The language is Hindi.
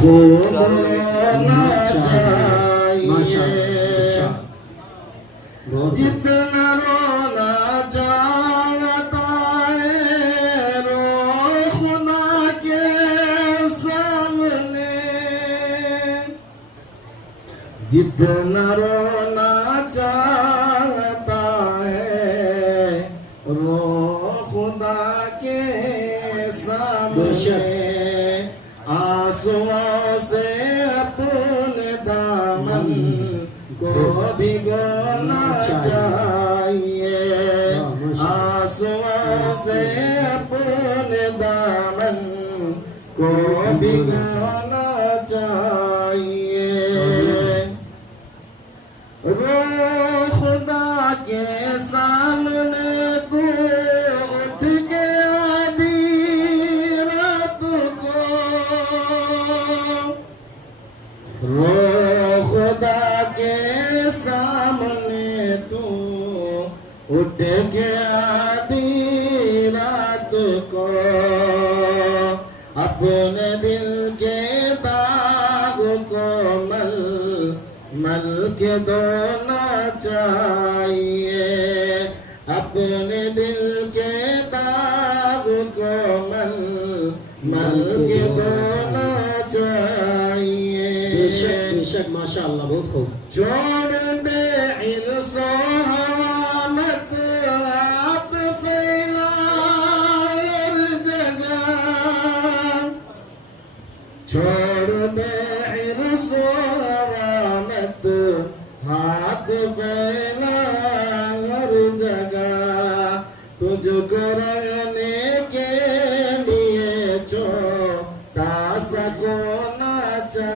खूब रोना चाहिए, जितना रोना चाहता है रो खुदा के सामने, जितना रोना चाहता है रो खुदा के सामने, आंसुओं से अपने दामन को भिगोना चाहिए, आंसुओं से अपने दामन को भिगोना चाहिए। रो खुदा के सामने तू उठ के आधी रात को, रो खुदा के सामने तू उठ के आधी रात को, अपने दिल के दाग को मल के धोना चाहिए, अपने दिल के दाग को मल के धोना चाहिए। बेशक माशाअल्लाह, बहुत खूब। छोड़ दे इर्सो हवानत, हाथ फैला हर जगह, छोड़ दे इर्सो हवानत, हाथ फैला हर जगह, तुझको रहने के लिए छोटा सा कोना चाहिए।